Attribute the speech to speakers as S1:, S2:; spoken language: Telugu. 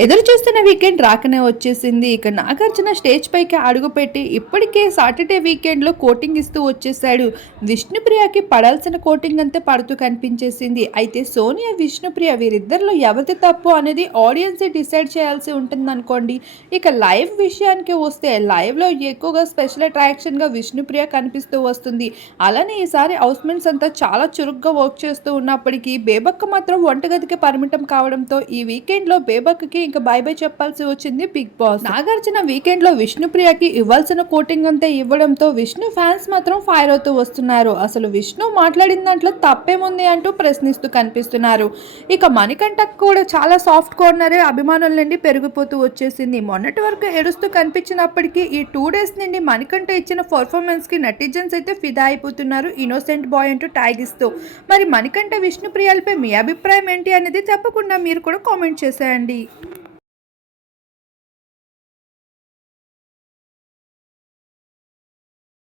S1: ఎదురు చూస్తున్న వీకెండ్ రాకనే వచ్చేసింది. ఇక నాగార్జున స్టేజ్ పైకి అడుగుపెట్టి ఇప్పటికే సాటర్డే వీకెండ్లో కోటింగ్ ఇస్తూ వచ్చేసాడు. విష్ణుప్రియకి పడాల్సిన కోటింగ్ అంతే పడుతూ కనిపించేసింది. అయితే సోనియా విష్ణుప్రియ వీరిద్దరిలో ఎవరిది తప్పు అనేది ఆడియన్సే డిసైడ్ చేయాల్సి ఉంటుంది అనుకోండి ఇక లైవ్ విషయానికి వస్తే లైవ్లో ఎక్కువగా స్పెషల్ అట్రాక్షన్గా విష్ణుప్రియ కనిపిస్తూ వస్తుంది. అలానే ఈసారి హౌస్మెంట్స్ అంతా చాలా చురుగ్గా వర్క్ చేస్తూ ఉన్నప్పటికీ బేబక్క మాత్రం వంటగదికి పరిమితం కావడంతో ఈ వీకెండ్లో బేబక్కి బేబక్కకి ఇంకా బై బై చెప్పాల్సి వచ్చింది బిగ్ బాస్. నాగార్జున వీకెండ్లో విష్ణుప్రియకి ఇవ్వాల్సిన కోటింగ్ అంతా ఇవ్వడంతో విష్ణు ఫ్యాన్స్ మాత్రం ఫైర్ అవుతూ వస్తున్నారు. అసలు విష్ణు మాట్లాడిన దాంట్లో తప్పేముంది అంటూ ప్రశ్నిస్తూ కనిపిస్తున్నారు. ఇక మణికంఠకు కూడా చాలా సాఫ్ట్ కార్నరే అభిమానుల నుండి పెరిగిపోతూ వచ్చేసింది. మొన్నటి వరకు ఏడుస్తూ కనిపించినప్పటికీ ఈ టూ డేస్ నుండి మణికంఠ ఇచ్చిన పర్ఫార్మెన్స్కి నెటిజన్స్ అయితే ఫిదా అయిపోతున్నారు ఇన్నోసెంట్ బాయ్ అంటూ ట్యాగ్ ఇస్తూ. మరి మణికంఠ విష్ణుప్రియాలపై మీ అభిప్రాయం ఏంటి అనేది తప్పకుండా మీరు కూడా కామెంట్ చేసేయండి.